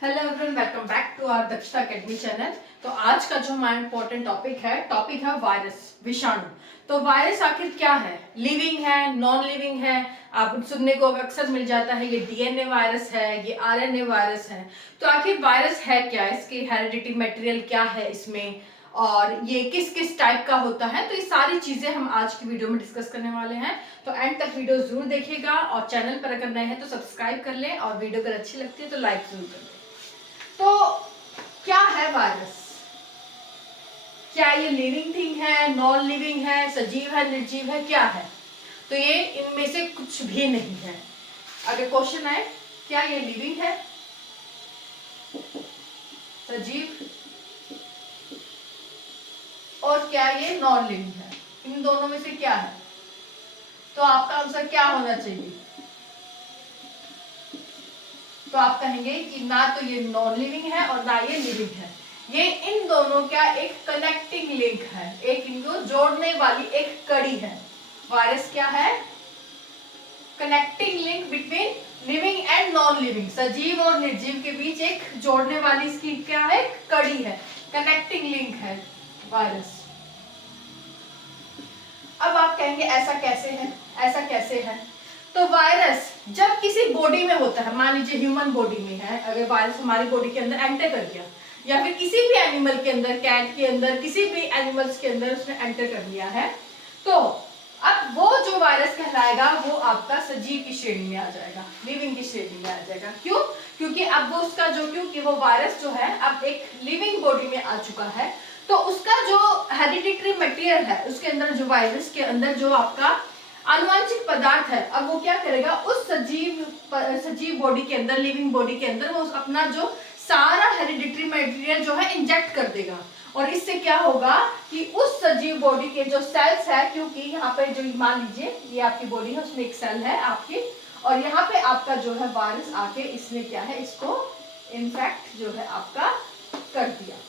Hello everyone, welcome back to our Dakshata academy channel. तो आज का जो हमारा इंपॉर्टेंट टॉपिक है वायरस, विषाणु। तो वायरस आखिर क्या है? लिविंग है, नॉन लिविंग है? आप सुनने को अक्सर मिल जाता है ये डीएनए वायरस है, ये आरएनए वायरस है। तो आखिर वायरस है क्या, इसकी हेरिडिटी मटेरियल क्या है इसमें, और ये किस किस टाइप का होता है, तो ये सारी चीजें हम आज की वीडियो में डिस्कस करने वाले हैं। तो एंड तक वीडियो जरूर देखिएगा और चैनल पर अगर नए हैं तो सब्सक्राइब कर लें और वीडियो अगर अच्छी लगती है तो लाइक जरूर कर लें। तो क्या है वायरस? क्या ये लिविंग थिंग है, नॉन लिविंग है, सजीव है, निर्जीव है, क्या है? तो ये इनमें से कुछ भी नहीं है। अगर क्वेश्चन आए क्या ये लिविंग है, सजीव, और क्या ये नॉन लिविंग है, इन दोनों में से क्या है? तो आपका आंसर क्या होना चाहिए? तो आप कहेंगे कि ना तो ये नॉन लिविंग है और ना ये लिविंग है। ये इन दोनों का एक कनेक्टिंग लिंक है, एक इनको जोड़ने वाली एक कड़ी है। वायरस क्या है? Connecting link between living and non living, सजीव और निर्जीव के बीच एक जोड़ने वाली इसकी क्या है? कड़ी है, कनेक्टिंग लिंक है वायरस। अब आप कहेंगे ऐसा कैसे है, ऐसा कैसे है? तो वायरस जब किसी बॉडी में होता है, मान लीजिए ह्यूमन बॉडी में है, अगर वायरस हमारी बॉडी के अंदर एंटर कर गया, या फिर किसी भी एनिमल के अंदर, कैट के अंदर, किसी भी एनिमल्स के अंदर उसने एंटर कर लिया है, तो अब वो जो वायरस कहलाएगा वो आपका सजीव की श्रेणी में आ जाएगा, लिविंग की श्रेणी में आ जाएगा। क्यों? क्योंकि अब वो उसका जो, क्योंकि वो वायरस जो है अब एक लिविंग बॉडी में आ चुका है, तो उसका जो हेरिडिटरी मटेरियल है, उसके अंदर जो वायरस के अंदर जो आपका आनुवंशिक पदार्थ है, अब वो क्या करेगा, उस सजीव बॉडी के अंदर, लिविंग बॉडी के अंदर वो अपना जो सारा हेरिडिटरी मटेरियल जो है इंजेक्ट कर देगा। और इससे क्या होगा कि उस सजीव बॉडी के जो सेल्स है, क्योंकि यहाँ पे जो मान लीजिए ये आपकी बॉडी है, उसमें एक सेल है आपकी, और यहाँ पे आपका जो है वायरस आके इसने क्या है, इसको इन्फेक्ट जो है आपका कर दिया।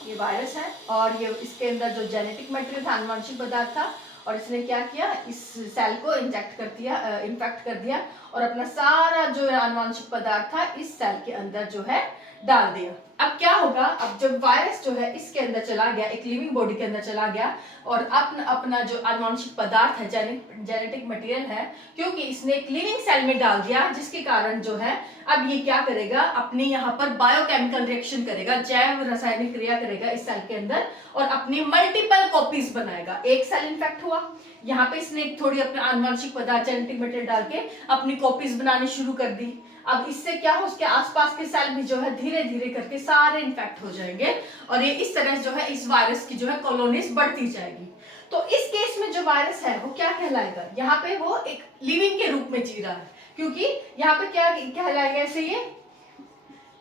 ये वायरस है और ये इसके अंदर जो जेनेटिक मटेरियल था, आनुवंशिक पदार्थ था, और इसने क्या किया, इस सेल को इंजेक्ट कर दिया, इन्फेक्ट कर दिया, और अपना सारा जो आनुवंशिक पदार्थ था इस सेल के अंदर जो है डाल दिया। अब क्या होगा, अब जब वायरस जो है इसके अंदर चला गया, एक लिविंग बॉडी के अंदर चला गया, और अपना जो आनुवंशिक पदार्थ है, जेनेटिक मटेरियल है, क्योंकि इसने एक लिविंग सेल में डाल दिया, जिसके कारण जो है अब ये क्या करेगा, अपने यहाँ पर बायोकेमिकल रिएक्शन करेगा, जैव रासायनिक क्रिया करेगा इस सेल के अंदर, और अपनी मल्टीपल कॉपीज बनाएगा। एक सेल इन्फेक्ट हुआ, यहाँ पे इसने थोड़ी अपने आनुवंशिक पदार्थ, जेनेटिक मटेरियल डाल के अपनी कॉपीज बनानी शुरू कर दी। अब इससे क्या हो, उसके आसपास के सेल भी जो है धीरे धीरे करके सारे इन्फेक्ट हो जाएंगे, और ये इस तरह जो है इस वायरस की जो है कॉलोनीज बढ़ती जाएगी। तो इस केस में जो वायरस है वो क्या कहलाएगा, यहाँ पे वो एक लिविंग के रूप में जी रहा है, क्योंकि यहाँ पे क्या कहलाएगा, ऐसे ये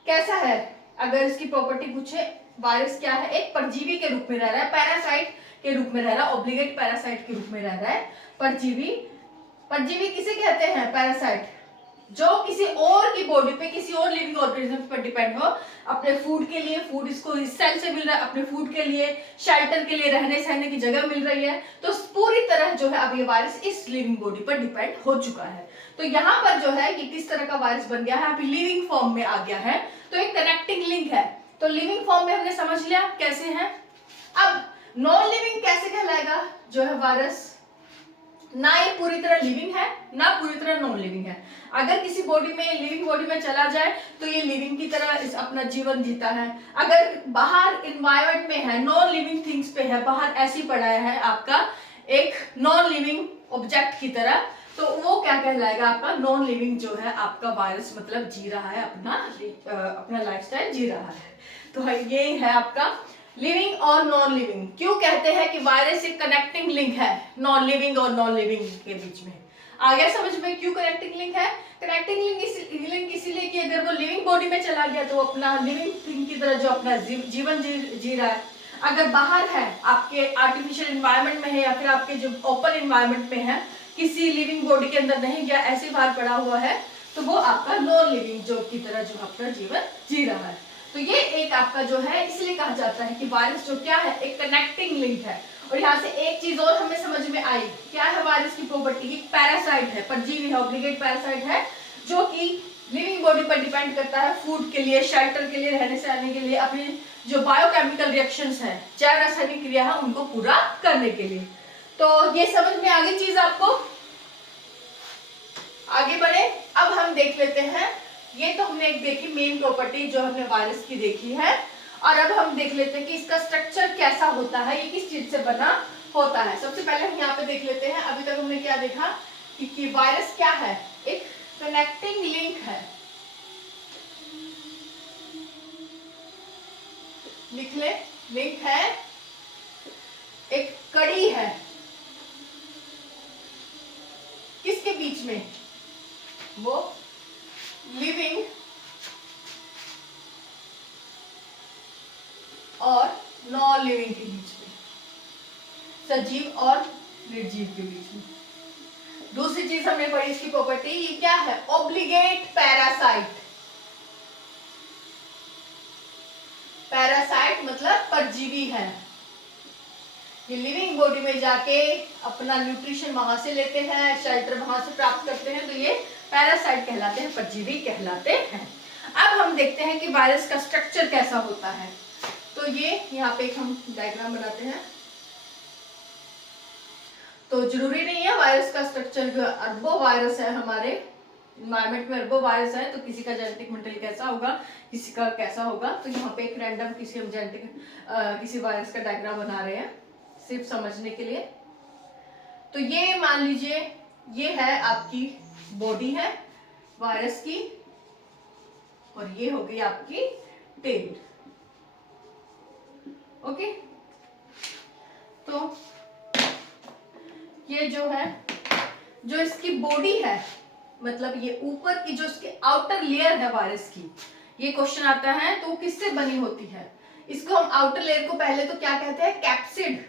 कैसा है, अगर इसकी प्रॉपर्टी पूछे, वायरस क्या है, एक परजीवी के रूप में रह रहा है, पैरासाइट के रूप में रह रहा है, ऑब्लिगेट पैरासाइट के रूप में रह रहा है। परजीवी, परजीवी किसे कहते हैं? पैरासाइट, जो किसी और की बॉडी पे, किसी और लिविंग ऑर्गेनिज्म पर डिपेंड हो, अपने फूड के लिए, फूड इसको इस सेल से मिल रहा है, अपने फूड के लिए, शेल्टर के लिए, रहने सहने की जगह मिल रही है, तो पूरी तरह जो है अब ये वायरस इस लिविंग बॉडी पर डिपेंड हो चुका है। तो यहाँ पर जो है कि किस तरह का वायरस बन गया है, अभी लिविंग फॉर्म में आ गया है, तो एक कनेक्टिंग लिंक है। तो लिविंग फॉर्म में हमने समझ लिया कैसे है। अब नॉन लिविंग कैसे कहलाएगा जो है वायरस? ना ये पूरी तरह लिविंग है, ना पूरी तरह नॉन लिविंग है। अगर किसी बॉडी में, लिविंग बॉडी में चला जाए तो ये लिविंग की तरह इस अपना जीवन जीता है। अगर बाहर इन्वायरमेंट में है, नॉन लिविंग थिंग्स पे है, बाहर ऐसी पड़ा है आपका एक नॉन लिविंग ऑब्जेक्ट की तरह, तो वो क्या कहलाएगा, आपका नॉन लिविंग जो है आपका वायरस, मतलब जी रहा है अपना लाइफस्टाइल जी रहा है। तो ये है आपका लिविंग और नॉन लिविंग। क्यों कहते हैं कि वायरस एक कनेक्टिंग लिंक है नॉन लिविंग और नॉन लिविंग के बीच में? आ गया समझ में क्यों कनेक्टिंग लिंक है? कनेक्टिंग लिंक इसीलिए कि अगर वो लिविंग बॉडी में चला गया तो वो अपना लिविंग थिंग की तरह जो अपना जीवन जी रहा है। अगर बाहर है, आपके आर्टिफिशियल इन्वायरमेंट में है, या फिर आपके जो ओपन इन्वायरमेंट में है, किसी लिविंग बॉडी के अंदर नहीं गया, ऐसे बाहर पड़ा हुआ है, तो वो आपका नॉन लिविंग जो की तरह जो अपना जीवन जी रहा है। तो ये एक आपका जो है, इसलिए कहा जाता है कि वायरस जो क्या है, एक कनेक्टिंग लिंक है। और यहाँ से एक चीज और हमें समझ में आई, क्या है वायरस की प्रॉपर्टी? पैरासाइट है, परजीवी है, ऑब्लिगेट पैरासाइट है, जो कि लिविंग बॉडी पर डिपेंड करता है फूड के लिए, शेल्टर के लिए, रहने से आने के लिए, अपनी जो बायोकेमिकल रिएक्शंस है, जैव रासायनिक क्रिया है, उनको पूरा करने के लिए। तो ये समझ में आ गई चीज आपको? आगे बढ़े, अब हम देख लेते हैं, ये तो हमने एक देखी मेन प्रॉपर्टी जो हमने वायरस की देखी है, और अब हम देख लेते हैं कि इसका स्ट्रक्चर कैसा होता है, ये किस चीज से बना होता है। सबसे पहले हम यहाँ पे देख लेते हैं, अभी तक हमने क्या देखा कि वायरस क्या है? एक कनेक्टिंग लिंक है, लिख ले, लिंक है, एक कड़ी है, किसके बीच में? वो लिविंग और नॉन लिविंग के बीच में, सजीव और निर्जीव के बीच में। दूसरी चीज हमने पढ़ी इसकी प्रॉपर्टी, ये क्या है? Obligate parasite. पैरासाइट मतलब परजीवी है, ये लिविंग बॉडी में जाके अपना न्यूट्रिशन वहां से लेते हैं, शेल्टर वहां से प्राप्त करते हैं, तो ये पैरासाइट कहलाते हैं, परजीवी कहलाते हैं। अब हम देखते हैं कि वायरस का स्ट्रक्चर कैसा होता है। तो ये यहाँ पे एक हम डायग्राम बनाते हैं। तो जरूरी नहीं है वायरस का स्ट्रक्चर, अरबों वायरस है हमारे इन्वायरमेंट में, अरबों वायरस है, तो किसी का जेनेटिक मटेरियल कैसा होगा, किसी का कैसा होगा। तो यहाँ पे एक रैंडम किसी हम जेनेटिक किसी वायरस का डायग्राम बना रहे हैं सिर्फ समझने के लिए। तो ये मान लीजिए ये है आपकी बॉडी है वायरस की, और ये हो गई आपकी टेल। ओके, तो ये जो है, जो इसकी बॉडी है, मतलब ये ऊपर की जो इसकी आउटर लेयर है वायरस की, ये क्वेश्चन आता है तो किससे बनी होती है? इसको हम आउटर लेयर को पहले तो क्या कहते हैं? कैप्सिड,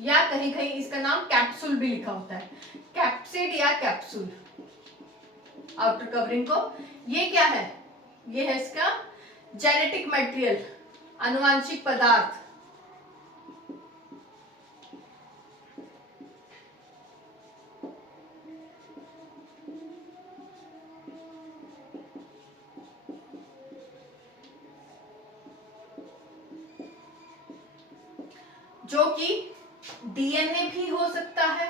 या कहीं कहीं इसका नाम कैप्सूल भी लिखा होता है, कैप्सिड या कैप्सूल, आउटर कवरिंग को। ये क्या है? ये है इसका जेनेटिक मटेरियल, आनुवांशिक पदार्थ। जो कि डीएनए भी हो सकता है,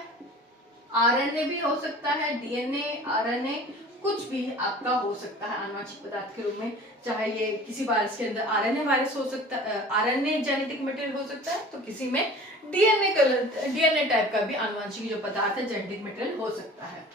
आरएनए भी हो सकता है, डीएनए, आरएनए कुछ भी आपका हो सकता है आनुवांशिक पदार्थ के रूप में। चाहे ये किसी वायरस के अंदर आरएनए वायरस हो सकता है, आरएनए जेनेटिक मटेरियल हो सकता है, तो किसी में डीएनए टाइप का भी आनुवांशिक जो पदार्थ है जेनेटिक मटेरियल हो सकता है।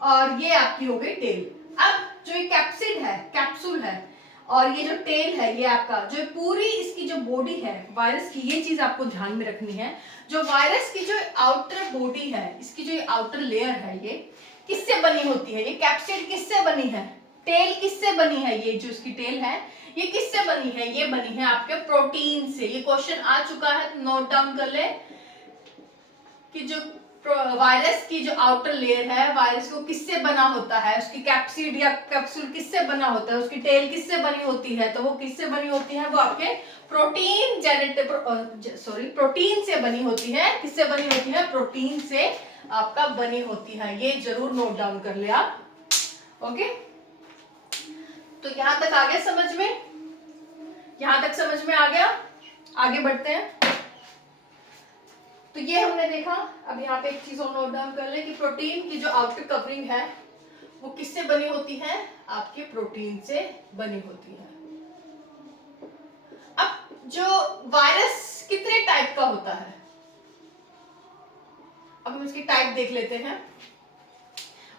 और ये आपकी हो गई टेल। अब जो ये कैप्सिड है, कैप्सूल है, और ये जो टेल है, ये आपका जो पूरी इसकी जो बॉडी है वायरस की, ये चीज आपको ध्यान में रखनी है। जो वायरस की जो आउटर बॉडी है, इसकी जो आउटर लेयर है, ये किससे बनी होती है? ये कैप्सिड किससे बनी है? टेल किससे बनी है? ये जो इसकी टेल है, ये किससे बनी है? ये बनी है आपके प्रोटीन से। ये क्वेश्चन आ चुका है, नोट डाउन कर ले कि जो वायरस की जो आउटर लेयर है, वायरस को किससे बना होता है? उसकी कैप्सिड या कैप्सूल किससे बना होता है? उसकी टेल किससे बनी होती है? तो वो किससे बनी होती है? वो आपके प्रोटीन प्रोटीन से बनी होती है। किससे बनी होती है? प्रोटीन से आपका बनी होती है। ये जरूर नोट डाउन कर ले आप। ओके, तो यहां तक आ गया समझ में? यहां तक समझ में आ गया? आगे बढ़ते हैं। तो ये हमने देखा। अब यहाँ पे एक चीज और नोट डाउन कर ले कि प्रोटीन की जो आउटर कवरिंग है वो किससे बनी होती है? आपके प्रोटीन से बनी होती है। अब जो वायरस कितने टाइप का होता है, अब हम इसकी टाइप देख लेते हैं।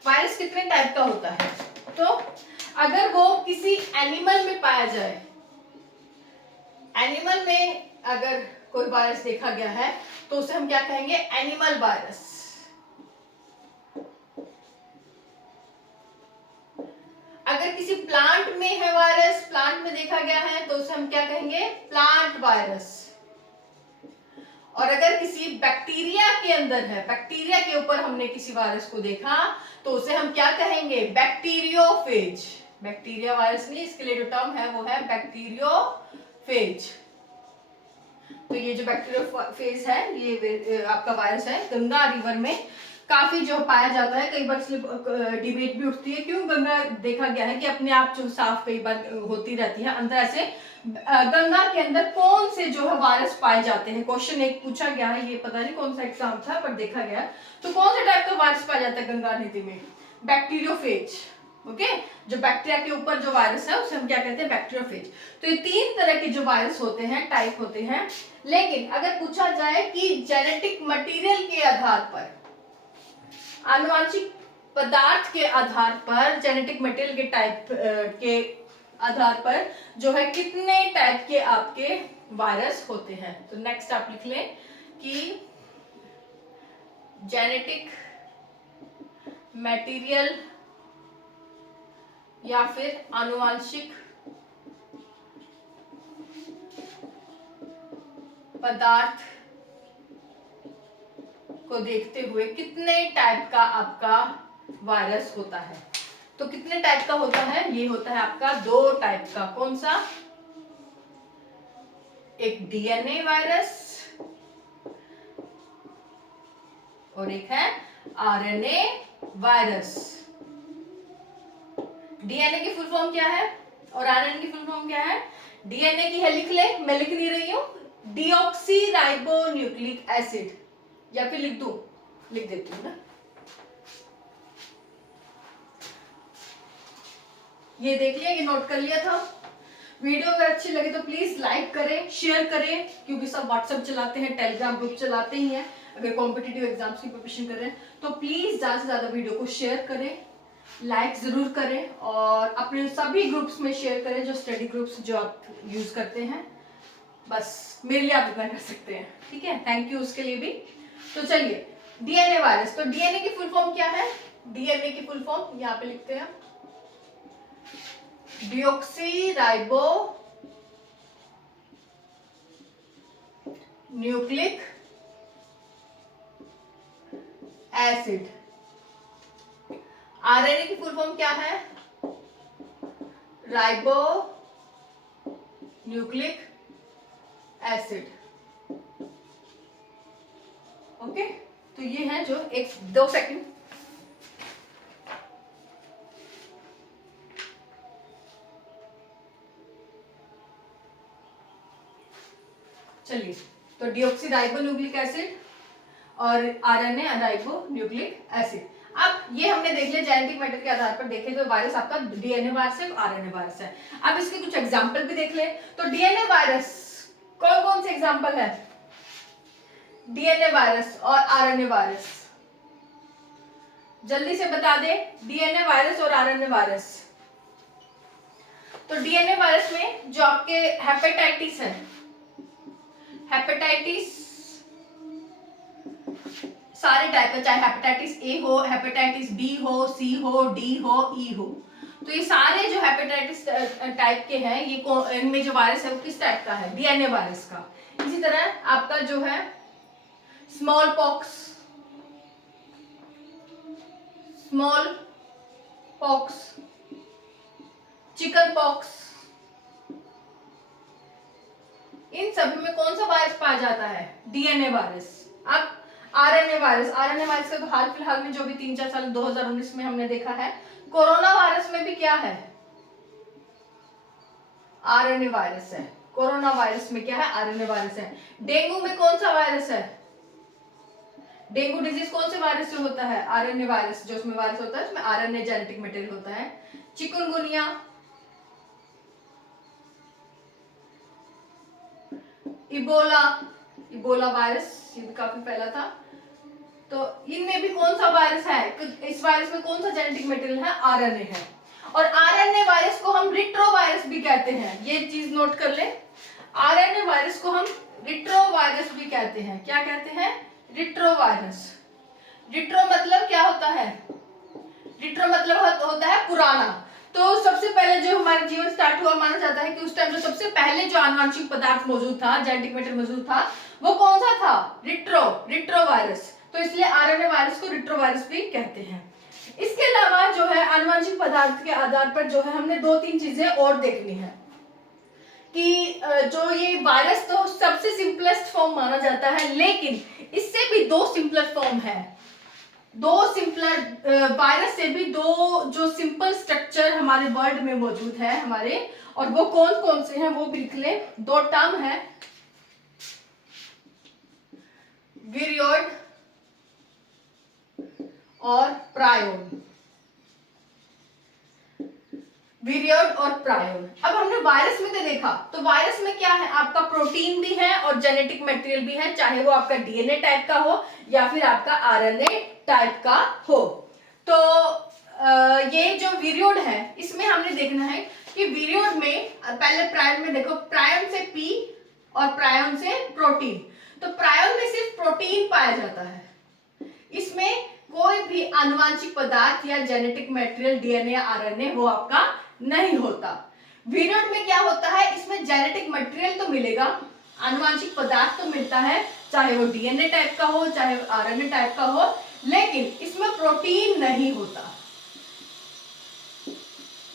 वायरस कितने टाइप का होता है? तो अगर वो किसी एनिमल में पाया जाए, एनिमल में अगर कोई वायरस देखा गया है तो उसे हम क्या कहेंगे? Animal virus. अगर किसी प्लांट में है वायरस, प्लांट में देखा गया है, तो उसे हम क्या कहेंगे? Plant virus. और अगर किसी बैक्टीरिया के अंदर है, बैक्टीरिया के ऊपर हमने किसी वायरस को देखा, तो उसे हम क्या कहेंगे? बैक्टीरियोफेज। बैक्टीरिया वायरस नहीं, इसके लिए जो टर्म है वो है बैक्टीरियोफेज। तो ये जो बैक्टीरियोफेज है ये आपका वायरस है, गंगा रिवर में काफी जो पाया जाता है। कई बार डिबेट भी उठती है क्यों गंगा देखा गया है कि अपने आप जो साफ कई बार होती रहती है, अंदर ऐसे गंगा के अंदर कौन से जो है वायरस पाए जाते हैं। क्वेश्चन एक पूछा गया है, ये पता नहीं कौन सा एग्जाम था पर देखा गया। तो कौन से टाइप का वायरस पाया जाता है गंगा नदी में? बैक्टीरियोफेज। ओके, जो बैक्टीरिया के ऊपर जो वायरस है उसे हम क्या कहते हैं? बैक्टीरियोफेज। तो ये 3 तरह के जो वायरस होते हैं, टाइप होते हैं। लेकिन अगर पूछा जाए कि जेनेटिक मटेरियल के आधार पर, आनुवांशिक पदार्थ के आधार पर, जेनेटिक मटेरियल के टाइप के आधार पर जो है कितने टाइप के आपके वायरस होते हैं, तो नेक्स्ट आप लिख लें कि जेनेटिक मटेरियल या फिर आनुवांशिक पदार्थ को देखते हुए कितने टाइप का आपका वायरस होता है। तो कितने टाइप का होता है? ये होता है आपका 2 टाइप का। कौन सा? एक डीएनए वायरस और एक है आरएनए वायरस। डीएनए की फुल फॉर्म क्या है और आरएनए की फुल फॉर्म क्या है? डीएनए की है, लिख ले, मैं लिख नहीं रही हूं, डीऑक्सी राइबो न्यूक्लिक एसिड, या फिर लिख दूं? लिख देती हूँ ना। ये देख लिया, ये नोट कर लिया था। वीडियो अगर अच्छी लगे तो प्लीज लाइक करें, शेयर करें, क्योंकि सब व्हाट्सएप चलाते हैं, टेलीग्राम ग्रुप चलाते ही हैं। अगर कॉम्पिटिटिव एग्जाम्स की प्रिपरेशन कर रहे हैं तो प्लीज ज्यादा से ज्यादा वीडियो को शेयर करें, लाइक जरूर करें और अपने सभी ग्रुप्स में शेयर करें, जो स्टडी ग्रुप्स जो आप यूज करते हैं। बस मेरे लिए आप इतना कर सकते हैं, ठीक है? थैंक यू उसके लिए भी। तो चलिए, डीएनए वायरस। तो डीएनए की फुल फॉर्म क्या है? डीएनए की फुल फॉर्म यहाँ पे लिखते हैं, deoxy ribo nucleic acid. RNA की फुल फॉर्म क्या है? Ribo nucleic acid. ओके, तो ये है जो 1-2 सेकंड। चलिए, तो डीऑक्सी राइबो न्यूक्लिक एसिड और आरएनए राइबो न्यूक्लिक एसिड। अब ये हमने देख लिया, जेनेटिक मैटर के आधार पर देखे तो वायरस आपका डीएनए वायरस है, आरएनए वायरस है। अब इसके कुछ एग्जांपल भी देख ले। तो डीएनए वायरस कौन कौन से एग्जांपल है? डीएनए वायरस और आरएनए वायरस, जल्दी से बता दे। डीएनए वायरस और आरएनए वायरस। तो डीएनए वायरस में जो आपके हेपेटाइटिस है, हेपेटाइटिस सारे टाइप का, चाहे हेपेटाइटिस ए हो, हेपेटाइटिस बी हो, सी हो, डी हो, ई हो, तो ये सारे जो हेपेटाइटिस टाइप के हैं, ये इनमें जो वायरस है वो किस टाइप का है? डीएनए वायरस का। इसी तरह आपका जो है स्मॉल पॉक्स, चिकन पॉक्स, इन सभी में कौन सा वायरस पाया जाता है? DNA virus. अब आरएनए वायरस, आरएनए वायरस का तो हाल फिलहाल में जो भी 3-4 साल 2019 में हमने देखा है, कोरोना वायरस में भी क्या है? आरएनए वायरस है। कोरोना वायरस में क्या है? आरएनए वायरस है। डेंगू में कौन सा वायरस है? डेंगू डिजीज कौन से वायरस से होता है? RNA virus. जो उसमें वायरस होता है उसमें आरएनए जेनेटिक मटेरियल होता है। चिकुनगुनिया, इबोला वायरस, ये भी काफी फैला था। तो इनमें भी कौन सा वायरस है? इस वायरस में कौन सा जेनेटिक मटेरियल है? आरएनए है। और आरएनए वायरस को हम रिट्रोवायरस भी कहते हैं, ये चीज नोट कर ले। आरएनए वायरस को हम रिट्रोवायरस भी कहते हैं। क्या कहते हैं? रिट्रोवायरस। रिट्रो मतलब क्या होता है? रिट्रो मतलब होता है पुराना। तो सबसे पहले जो हमारा जीवन स्टार्ट हुआ, माना जाता है कि उस टाइम जो सबसे पहले जो आनुवंशिक पदार्थ मौजूद था, जेनेटिक मटेरियल मौजूद था, वो कौन सा था? रिट्रोवायरस। तो इसलिए आरएनए वायरस को रिट्रोवायरस भी कहते हैं। इसके अलावा जो है आनुवंशिक पदार्थ के आधार पर जो है हमने 2-3 चीजें और देखनी है। कि जो ये वायरस तो सबसे सिंपलेस्ट फॉर्म माना जाता है, लेकिन इससे भी दो सिंपलर फॉर्म है, दो सिंपलर वायरस से भी दो जो सिंपल स्ट्रक्चर हमारे वर्ल्ड में मौजूद है हमारे, और वो कौन कौन से हैं वो भी लिख ले। दो टर्म है, विरियोड और प्रायोन, विरियोड और प्रायोन। अब हमने वायरस में तो देखा, तो वायरस में क्या है, आपका प्रोटीन भी है और जेनेटिक मटेरियल भी है, चाहे वो आपका डीएनए टाइप का हो या फिर आपका आरएनए टाइप का हो। तो ये जो विरियोड है इसमें हमने देखना है कि विरियोड में पहले प्रायोन में देखो, प्रायोन से पी और प्रायोन से प्रोटीन। तो प्रायोन में सिर्फ प्रोटीन पाया जाता है, इसमें कोई भी आनुवांशिक पदार्थ या जेनेटिक मटेरियल डीएनए या आरएनए वो आपका नहीं होता। विरियोड में क्या होता है, इसमें जेनेटिक मटेरियल तो मिलेगा, आनुवांशिक पदार्थ तो मिलता है, चाहे वो डीएनए टाइप का हो चाहे आरएनए टाइप का हो, लेकिन इसमें प्रोटीन नहीं होता।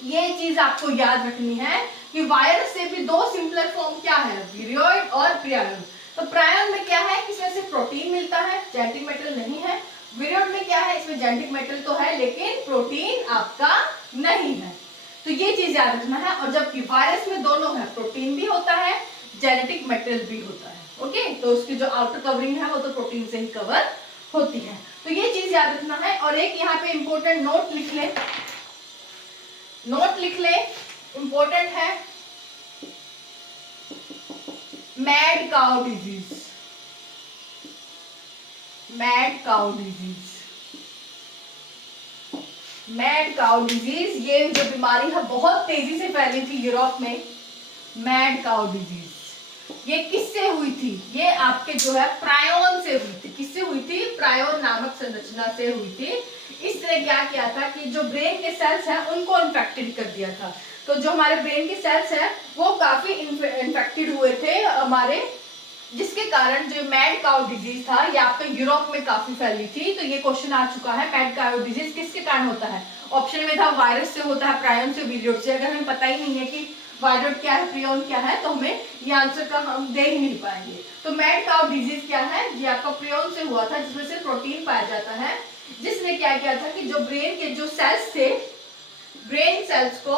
ये चीज आपको याद रखनी है कि वायरस से भी दो सिंपलर फॉर्म क्या है, विरियोड और प्रायोन। तो प्रायोन में क्या है, इसमें सिर्फ प्रोटीन मिलता है, जेनेटिक मटेरियल नहीं है। विरियोड में क्या है, इसमें जेनेटिक मटेरियल तो है लेकिन प्रोटीन आपका नहीं है। तो ये चीज याद रखना है। और जबकि वायरस में दोनों है, प्रोटीन भी होता है, जेनेटिक मटेरियल भी होता है। ओके, तो उसकी जो आउटर कवरिंग है वो तो प्रोटीन से ही कवर होती है। तो ये चीज याद रखना है। और एक यहाँ पे इंपॉर्टेंट नोट लिख ले, नोट लिख ले, इंपॉर्टेंट है, mad cow disease, mad cow disease, mad cow disease, ये जो बीमारी है बहुत तेजी से फैली थी यूरोप में, मैड काउ डिजीज। ये किससे हुई थी, ये आपके जो है प्रायोन से हुई थी। किससे हुई थी, प्रायोन नामक संरचना से हुई थी। इसने क्या किया था कि जो ब्रेन के सेल्स हैं उनको इन्फेक्टेड कर दिया था। तो जो हमारे ब्रेन के सेल्स हैं वो काफी इन्फेक्टेड हुए थे हमारे, जिसके कारण जो मैड काउ डिजीज था ये आपके यूरोप में काफी फैली थी। तो ये क्वेश्चन आ चुका है, मैड काउ डिजीज किसके कारण होता है। ऑप्शन में था वायरस से होता है, प्रायोन से, विरियोड से। अगर हमें पता ही नहीं है कि वायरस क्या है, प्रायोन क्या है, तो हमें ये आंसर का हम दे ही नहीं पाएंगे। तो मैड काउ डिजीज क्या है, ये आपका प्रायोन से हुआ था, जिसमें से प्रोटीन पाया जाता है, जिसने क्या किया था कि जो ब्रेन के जो सेल्स थे, ब्रेन सेल्स को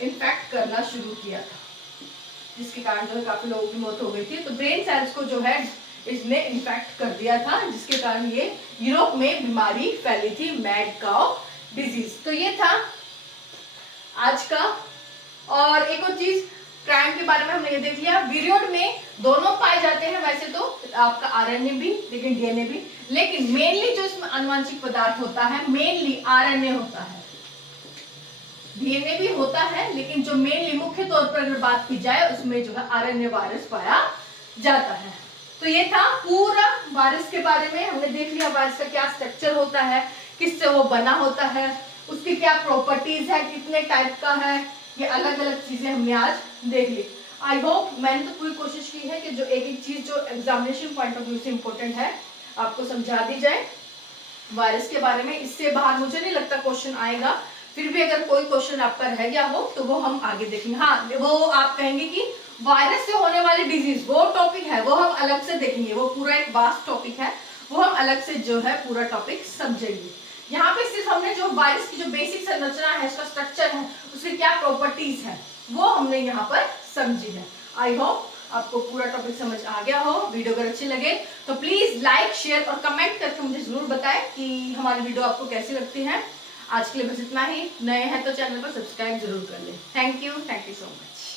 इन्फेक्ट करना शुरू किया था, जिसके कारण जो है काफी लोगों की मौत हो गई थी। तो ब्रेन सेल्स को जो है इसने इन्फेक्ट कर दिया था, जिसके कारण ये यूरोप में बीमारी फैली थी, मैड काउ डिजीज। तो ये था आज का। और एक और चीज, प्रायोन के बारे में हमने ये देख लिया, विरियोड में दोनों पाए जाते हैं वैसे तो, आपका आरएनए भी लेकिन डीएनए भी, लेकिन मेनली जो इसमें आनुवंशिक पदार्थ होता है मेनली आरएनए होता है। डीएनए भी होता है लेकिन जो मेनली मुख्य तौर पर अगर बात की जाए उसमें जो है आरएनए वायरस पाया जाता है। तो ये था पूरा वायरस के बारे में। हमने देख लिया वायरस का क्या स्ट्रक्चर होता है, किससे वो बना होता है, उसकी क्या प्रॉपर्टीज है, कितने टाइप का है, ये अलग अलग चीजें हमने आज देख ली। आई होप मैंने तो पूरी कोशिश की है कि जो एक एक चीज जो एग्जामिनेशन पॉइंट ऑफ व्यू से इम्पोर्टेंट है आपको समझा दी जाए वायरस के बारे में। इससे बाहर मुझे नहीं लगता क्वेश्चन आएगा, फिर भी अगर कोई क्वेश्चन आपका रह गया हो तो वो हम आगे देखेंगे। हाँ, वो आप कहेंगे कि वायरस से होने वाली डिजीज वो टॉपिक है, वो हम अलग से देखेंगे, वो पूरा एक वास्ट टॉपिक है, वो हम अलग से जो है पूरा टॉपिक समझेंगे। यहाँ पे सिर्फ हमने जो वायरस की जो बेसिक संरचना है, इसका स्ट्रक्चर है, उसकी क्या प्रॉपर्टीज है, वो हमने यहाँ पर समझी है। आई होप आपको पूरा टॉपिक समझ आ गया हो। वीडियो अगर अच्छी लगे तो प्लीज लाइक, शेयर और कमेंट करके मुझे जरूर बताएं कि हमारी वीडियो आपको कैसी लगती है। आज के लिए बस इतना ही। नए हैं तो चैनल को सब्सक्राइब जरूर कर लें। Thank you so much.